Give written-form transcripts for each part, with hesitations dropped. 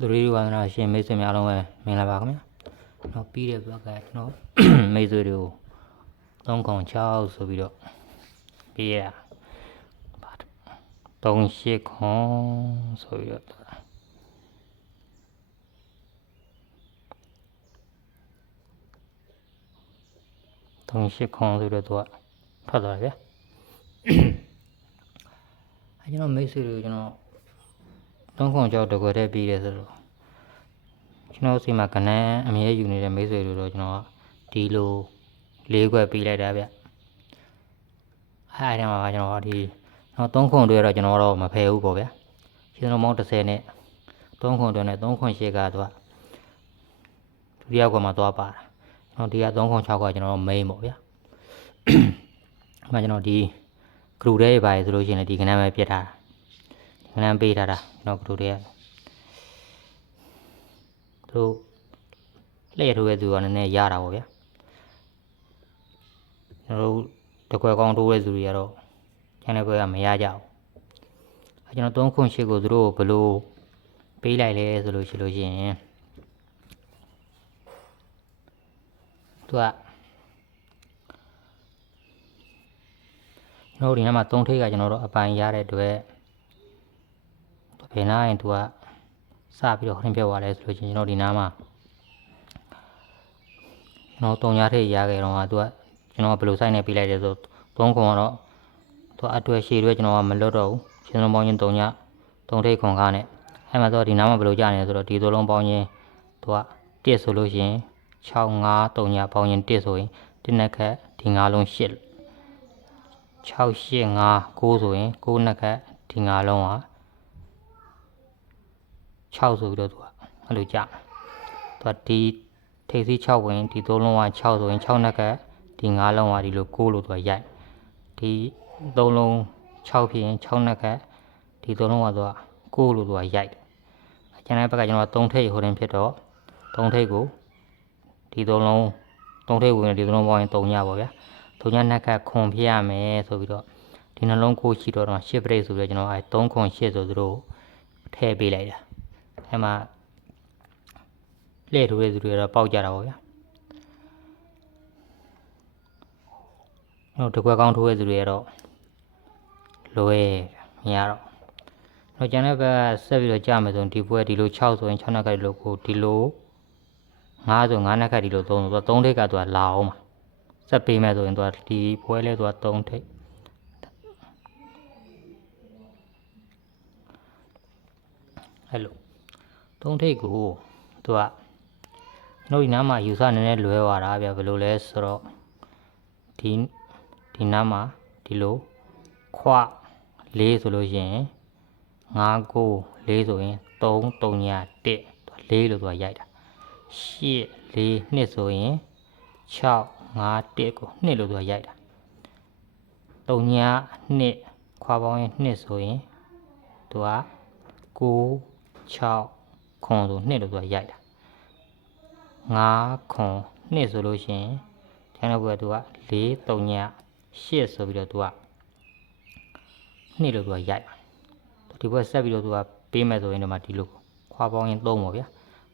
သူတို့ဝါသနာရှင်မိတ်ဆွေများလုံးပဲမင်္ဂလာပါခင်ဗျာတော့ပြီးတဲ့ဘက်ကကျွန်တော်မိတ်ဆွေတွေကို306ဆိုပြီးတော့ပြီးရ38ခွန်ဆိုပြီးတော့38ခွန်ဆိုတော့သူကထွက်သွားတယ်ဗျာအဲကျွန်တော်မိတ်ဆွေတွေကိုကျွန်တော်3ခွန်ကြောက်တကွက်တည်းပြီးတယ်ဆိုတော့ကျွန်တော်စီမှာကနန်းအမြဲယူနေတဲ့မိတ်ဆွေတွေတော့ကျွန်တော်ဒီလို၄ခွက်ပြီးလိုက်တာဗျအဲ့ဒါမှကျွန်တော်ဒီ3ခွန်တွေတော့ကျွန်တော်တော့မဖယ်ဘူးပေါ့ဗျာကျွန်တော်မောင်း30နဲ့3ခွန်တွေနဲ့3ခွန်8ကသူကဒုတိယခွန်မှာသွားပါတာကျွန်တော်ဒီက3ခွန်6ကကျွန်တော်မိန်ပေါ့ဗျာအဲ့မှာကျွန်တော်ဒီဂရုတဲ့ပါရဆိုလို့ရှိရင်ဒီကနန်းပဲပြတ်ထားတာကနန်းပေးထားတာကျွန်တော်ဂရုတဲ့သူလျှက်ထိုးရဲ့သူကနည်းနည်းရတာပေါ့ဗျာကျွန်တော်တကွယ်ကောင်းထိုးရဲ့သူတွေကတော့ကျန်တဲ့ဘက်ကမရကြဘူးအဲကျွန်တော်3ခွန်8ကိုသူတို့ဘယ်လိုပေးလိုက်လဲဆိုလို့ရှိရင်သူကကျွန်တော်ဒီနေ့မှာ3ထိပ်ကကျွန်တော်တို့အပိုင်ရတဲ့အတွက်ဘယ်နာရင်သူကစပြီးတော့ခရင်ပြတ်သွားလဲဆိုလို့ရှိရင်ကျွန်တော်ဒီနားမှာကျွန်တော်3ထိပ်ရခဲ့တော့ကသူကကျွန်တော်ဘယ်လိုစိုက်နေပေးလိုက်လဲဆို3ခွန်ကတော့သူအတွဲရှည်တွေကျွန်တော်ကမလွတ်တော့ဘူးရှင်လုံးပေါင်းချင်း3ထိပ်ခွန်ကားနဲ့အဲ့မှာသူကဒီနားမှာဘယ်လိုကြာနေလဲဆိုတော့ဒီသုံးလုံးပေါင်းချင်းသူက1ဆိုလို့ရှိရင်6 5 3ညပေါင်းရင်1ဆိုရင်1နှစ်ခက်ဒီ5လုံး8 6 8 5 9ဆိုရင်9နှစ်ခက်ဒီ5လုံးက6ဆိုပြီးတော့သူကအဲ့လိုကြာသူကဒီထိပ်စီး6ဝင်ဒီ3လုံးက6ဆိုရင်6နှစ်ခက်ဒီ5လုံးကဒီလို9လို့သူကရိုက်ဒီ3လုံး6ဖြစ်ရင်6နှစ်ခက်ဒီ3လုံးကသူက9လို့သူကရိုက်ကျန်တဲ့ဘက်ကကျွန်တော်3ထိပ်ဟိုတင်ဖြစ်တော့3ထိပ်ကိုဒီ3လုံး3ထိပ်ဝင်ဒီ3လုံးပေါင်းရင်3ညပေါ့ဗျာ3ညနှစ်ခက်ခွန်ဖြစ်ရမယ်ဆိုပြီးတော့ဒီနှလုံး9ရှိတော့10ပရိတ်ဆိုပြီးတော့ကျွန်တော်အဲ3ခွန်8ဆိုသူတို့ထည့်ပေးလိုက်တာအဲမှာလှည့်ထိုးတဲ့သူတွေတော့ပေါက်ကြတာပေါ့ဗျာတကွက်ကောင်းထိုးတဲ့သူတွေကတော့လွယ်မရတော့ကျန်တဲ့ဘက်ကဆက်ပြီးတော့ကြာမယ်ဆိုရင်ဒီဘွဲဒီလို6ဆိုရင်6နှစ်ခက်ဒီလိုကိုဒီလို5ဆို5နှစ်ခက်ဒီလို3ဆိုတော့3ထိပ်ကသူကလာအောင်ပါဆက်ပေးမယ်ဆိုရင်သူကဒီဘွဲလဲသူက3ထိပ်အဲ့လို3ထိပ်ကိုသူကကျွန်တော်ဒီနားမှာယူဆနည်းနည်းလွဲသွားတာဗျဘယ်လိုလဲဆိုတော့ဒီနားမှာဒီလိုခွ4ဆိုလို့ရှိရင်5 9 4ဆိုရင်3 3ည1သူ4လို့သူကရိုက်တာ8 4 2ဆိုရင်6 5 1ကို2လို့သူကရိုက်တာ3ည2ခွာပေါင်းရင်2ဆိုရင်သူက9 6ခွန်ဆို2လို့သူကရိုက်တာ5ခွန်2ဆိုလို့ရှိရင်ကျန်တဲ့ဘက်ကသူက4 3ည8ဆိုပြီးတော့သူက2လို့သူကရိုက်ဒီဘက်ဆက်ပြီးတော့သူကပေးမယ်ဆိုရင်ဒီမှာဒီလိုခွာပေါင်းရင်3ပေါ့ဗျာ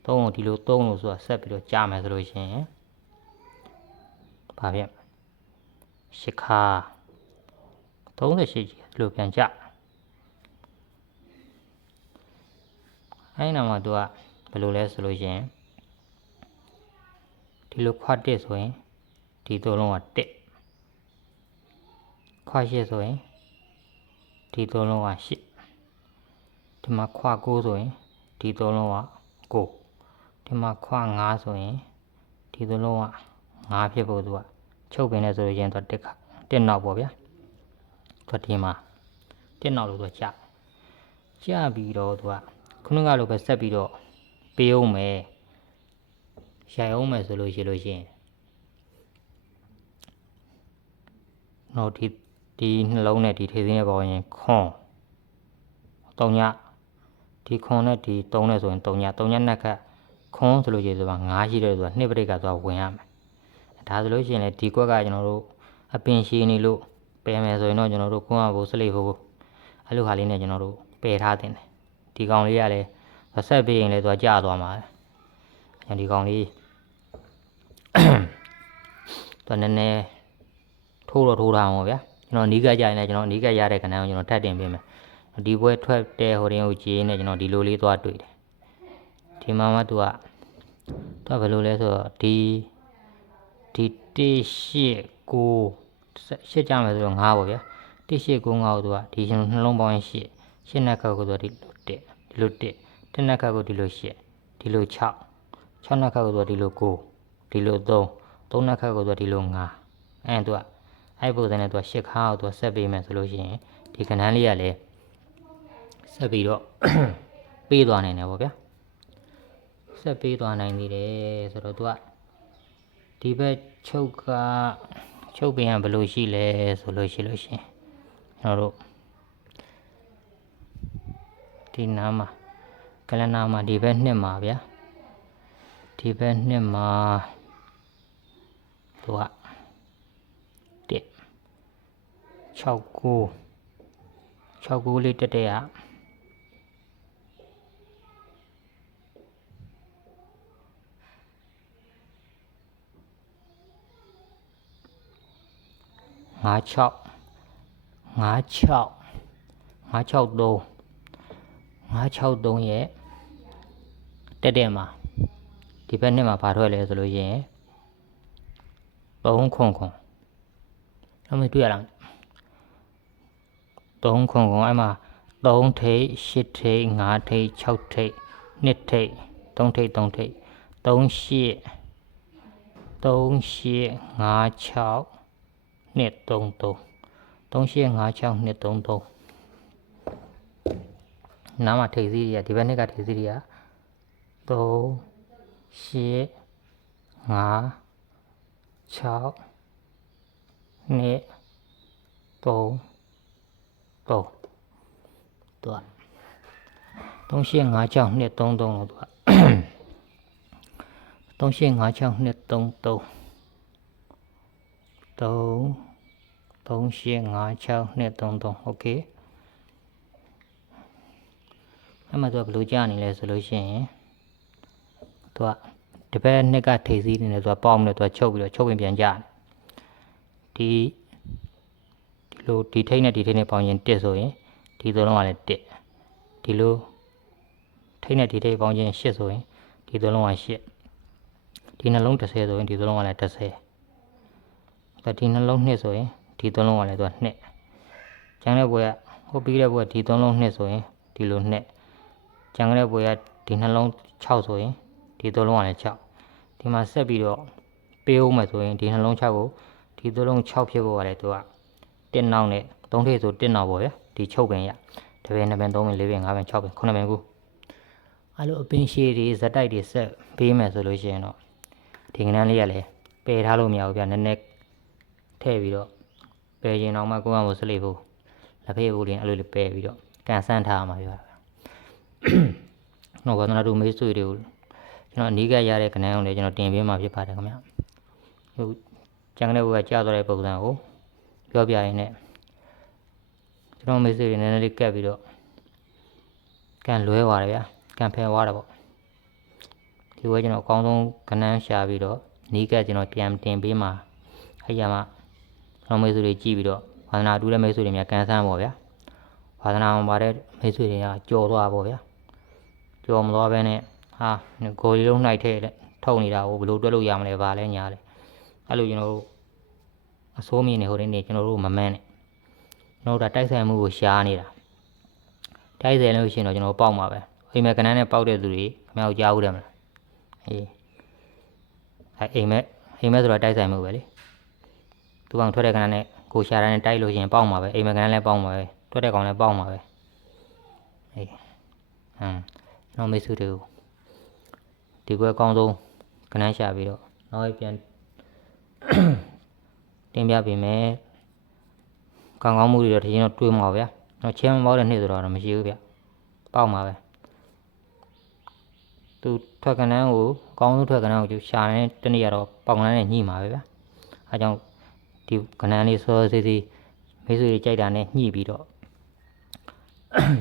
3ကိုဒီလို3လို့ဆိုတာဆက်ပြီးတော့ကြာမယ်ဆိုလို့ရှိရင်ဘာဖြစ်8ခါ38ကြီးဒီလိုပြန်ကြာအဲ့နာမှာသူကဘယ်လိုလဲဆိုလို့ရှိရင်ဒီလိုခွ1ဆိုရင်ဒီ3လုံးက1ခွ8ဆိုရင်ဒီ3လုံးက8ဒီမှာခွ9ဆိုရင်ဒီ3လုံးက9ဒီမှာခွ5ဆိုရင်ဒီ3လုံးက5ဖြစ်ဖို့သူကချုပ်ပင်နေဆိုရင်သူက1နောက်ပေါ့ဗျာသူဒီမှာ1နောက်လို့သူကြာပြီးတော့သူကခုနကလိုပဲဆက်ပြီးတော့ပေးအောင်မယ်ရိုက်အောင်မယ်ဆိုလို့ရှိရင်တော့ဒီနှလုံးနဲ့ဒီထေးစင်းရဲ့ပေါင်းရင်ခွန်3ညဒီခွန်နဲ့ဒီ3နဲ့ဆိုရင်3ညနှစ်ခက်ခွန်ဆိုလို့ရှိရင်ဆိုတာ9ရှိတယ်ဆိုတာ2ပရိတ်ကဆိုတာဝင်ရမယ်ဒါဆိုလို့ရှိရင်လည်းဒီကွက်ကကျွန်တော်တို့အပင်ရှည်နေလို့ပယ်မယ်ဆိုရင်တော့ကျွန်တော်တို့ခွန်းအဖို့စလိဖို့အဲ့လိုဟာလေးနဲ့ကျွန်တော်တို့ပယ်ထားတင်တယ်ဒီကောင်လေးကလည်း ဆက်ပေးရင်လည်းသူကကြာသွားမှာဒီကောင်လေးသူနည်းနည်းထိုးထားအောင်ဗျာကျွန်တော်နီးကပ်ကြရင်လည်းကျွန်တော်နီးကပ်ရတဲ့ကဏ္ဍကိုကျွန်တော်ထပ်တင်ပေးမယ်ဒီဘွဲထွက်တဲ့ဟိုတင်းကိုကြည်နေကျွန်တော်ဒီလိုလေးသွားတွေ့တယ်ဒီမှာမှသူကဘယ်လိုလဲဆိုတော့ဒီ189 8ကြမယ်ဆိုတော့9ပေါ့ဗျာ189 9ကိုသူကဒီနှလုံးပေါင်း8နှစ်ခါကိုသူကဒီလို1တစ်နှစ်ခါကိုဒီလို8ဒီလို6နှစ်ခါကိုသူကဒီလို9ဒီလို3နှစ်ခါကိုသူကဒီလို5သူကအဲ့ပုံစံနဲ့သူက8ခါကိုသူကဆက်ပေးမယ်ဆိုလို့ရှိရင်ဒီကဏ္ဍလေးကလည်းဆက်ပြီးတော့ပေးသွားနိုင်တယ်ပေါ့ဗျာဆက်ပေးသွားနိုင်သေးတယ်ဆိုတော့သူကဒီဘက်ချုပ်ပင်ကဘယ်လိုရှိလဲဆိုလို့ရှိရင်ကျွန်တော်တို့ဒီနားမှာကလနာမှာဒီဘက်နှစ်မှာဗျာဒီဘက်နှစ်မှာသူက69လေးတက်ရ56 ရဲ့တက်မှာဒီဘက်နှစ်မှာဘာထွက်လဲဆိုလို့ရှိရင်3ခွန်တော့မတွေ့ရလား3ခွန်အဲ့မှာ3ထိပ်8ထိပ်5ထိပ်6ထိပ်2ထိပ်3ထိပ်3ထိပ်3 8 5 6 2 3 3 8 5 6 2 3 3နားမှာထိပ်စီးတွေကဒီဘက်နှစ်ကထိပ်စီးတွေက3 8 5 6 2 3 3သူက3 8 5 6 2 3 3လို့သူက3 8 5 6 2 3 3 3 8 5 6 2 3 3 okay အဲ့မှာသူကဘယ်လိုကြာနေလဲဆိုလို့ရှိရင်သူကဒီဘက်နှစ်ကထိပ်စီးနေတယ်သူကပေါက်နေတယ်သူကချုပ်ပြီးတော့ချုပ်ပြန်ကြာဒီလိုဒီထိပ်နဲ့ဒီထိပ်နဲ့ပေါင်းရင်1ဆိုရင်ဒီသုံးလုံးကလည်း1ဒီလိုထိပ်နဲ့ဒီထိပ်ပေါင်းရင်8ဆိုရင်ဒီသုံးလုံးက8ဒီနှလုံး10ဆိုရင်ဒီသုံးလုံးကလည်း10ဒီနှလုံး2ဆိုရင်ဒီသုံးလုံးကလည်းသူက2ကျန်တဲ့ဘွဲကဟိုပြီးတဲ့ဘွဲဒီသုံးလုံး2ဆိုရင်ဒီလို2ကျန်တဲ့ဘွဲကဒီနှလုံး6ဆိုရင်ဒီသုံးလုံးကလည်း6ဒီမှာဆက်ပြီးတော့ပေးဦးမယ်ဆိုရင်ဒီနှလုံး6ကိုဒီသုံးလုံး6ဖြစ်ဖို့ကလည်းသူက1နောက်နဲ့3ထိပ်ဆို1နောက်ပေါ့ဗျာဒီချုပ်ပင်ရတပင်2ပင်3ပင်4ပင်5ပင်6ပင်9ပင်9အဲ့လိုအပင်ရှည်တွေဇက်တိုက်တွေဆက်ပေးမယ်ဆိုလို့ရှိရင်တော့ဒီကဏ္ဍလေးကလည်းပယ်ထားလို့မရဘူးဗျာနည်းနည်းထည့်ပြီးတော့ပယ်ရင်တော့မှကိုယ့်အမို့စလိဖို့လက်ဖေးဘူးလေးအဲ့လိုလေးပယ်ပြီးတော့ကန်ဆန်းထားမှာဗျာတော့ဘာသာတို့မေးဆွေတွေကိုကျွန်တော်အနီးကရတဲ့ကဏ္ဍအောင်လေကျွန်တော်တင်ပေးမှာဖြစ်ပါတယ်ခင်ဗျာဟိုကျန်တဲ့ဘက်ကကြားသွားတဲ့ပုံစံကိုပြောပြရင်းနဲ့ကျွန်တော်မေးဆွေတွေနည်းနည်းလေးကပ်ပြီးတော့ကန်လွဲသွားတယ်ဗျာကန်ဖယ်သွားတယ်ပေါ့ဒီဝဲကျွန်တော်အကောင်းဆုံးကဏ္ဍရှာပြီးတော့နီးကပ်ကျွန်တော်ပြန်တင်ပေးမှာအဲ့ရမှာကျွန်တော်မေးဆွေတွေကြည့်ပြီးတော့ဘာသာတူတဲ့မေးဆွေတွေများကန်ဆန်းပေါ့ဗျာဘာသာမှာပါတဲ့မေးဆွေတွေကကြော်သွားပေါ့ဗျာကြော်မသွားဘဲနဲ့ဟာကိုယ်လေးလုံးနှိုက်ထဲထုတ်နေတာကိုဘယ်လိုတွက်လို့ရမလဲဗာလဲညာလဲအဲ့လိုကျွန်တော်တို့အစိုးမင်းနေဟိုနေကျွန်တော်တို့မမှန်းနဲ့ကျွန်တော်တို့တိုက်ဆိုင်မှုကိုရှားနေတာတိုက်ဆိုင်လို့ရှိရင်တော့ကျွန်တော်ပေါက်မှာပဲအိမ်မက်ကနန်းနဲ့ပေါက်တဲ့သူတွေခင်ဗျားတို့ကြားဦးတယ်မလားအေးအိမ်မက်ဆိုတာတိုက်ဆိုင်မှုပဲလေသူကောင်ထွက်တဲ့ကနန်းနဲ့ကိုရှားတဲ့တိုက်လို့ရှိရင်ပေါက်မှာပဲအိမ်မက်ကနန်းလည်းပေါက်မှာပဲထွက်တဲ့ကောင်လည်းပေါက်မှာပဲအေးကျွန်တော်မိတ်ဆွေတွေကိုဒီကွဲအကောင်းဆုံးကနန်းရှာပြီးတော့နောက်ပြန်တင်ပြပေးမယ်ကောင်းမှုတွေတော့ဒီရင်တော့တွေးမှာဗျာတော့ချင်းမပေါက်တဲ့နေ့ဆိုတော့မရှိဘူးဗျပေါက်မှာပဲသူထွက်ကနန်းကိုအကောင်းဆုံးထွက်ကနန်းကိုရှာနေတနေ့ကတော့ပေါက်ကနန်းနဲ့ညှိမှာပဲဗျာအဲကြောင့်ဒီကနန်းလေးစောစေးစေးမိတ်ဆွေတွေကြိုက်တာနဲ့ညှိပြီးတော့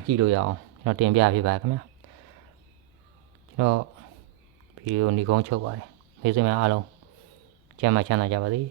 ကြည့်လို့ရအောင်ကျွန်တော်တင်ပြပေးပါခင်ဗျာ ကျွန်တော်ဗီဒီယိုနေကုန်းချုပ်ပါတယ်မိတ်ဆွေများအားလုံးကျမ်းမာချမ်းသာကြပါစေ